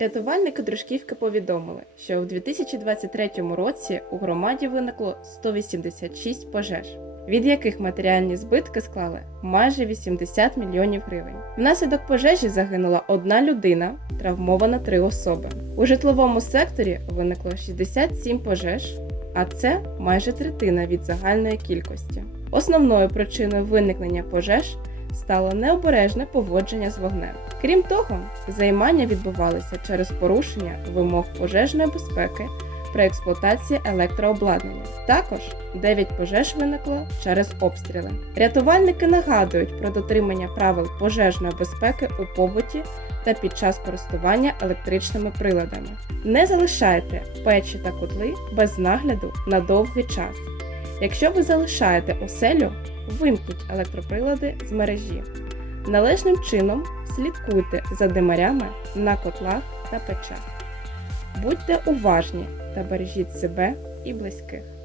Рятувальники Дружківки повідомили, що у 2023 році у громаді виникло 186 пожеж, від яких матеріальні збитки склали майже 80 мільйонів гривень. Внаслідок пожежі загинула одна людина, травмовано три особи. У житловому секторі виникло 67 пожеж, а це майже третина від загальної кількості. Основною причиною виникнення пожеж стало необережне поводження з вогнем. Крім того, займання відбувалися через порушення вимог пожежної безпеки при експлуатації електрообладнання. Також 9 пожеж виникло через обстріли. Рятувальники нагадують про дотримання правил пожежної безпеки у побуті та під час користування електричними приладами. Не залишайте печі та котли без нагляду на довгий час. Якщо ви залишаєте оселю, вимкніть електроприлади з мережі. Належним чином слідкуйте за димарями на котлах та печах. Будьте уважні та бережіть себе і близьких.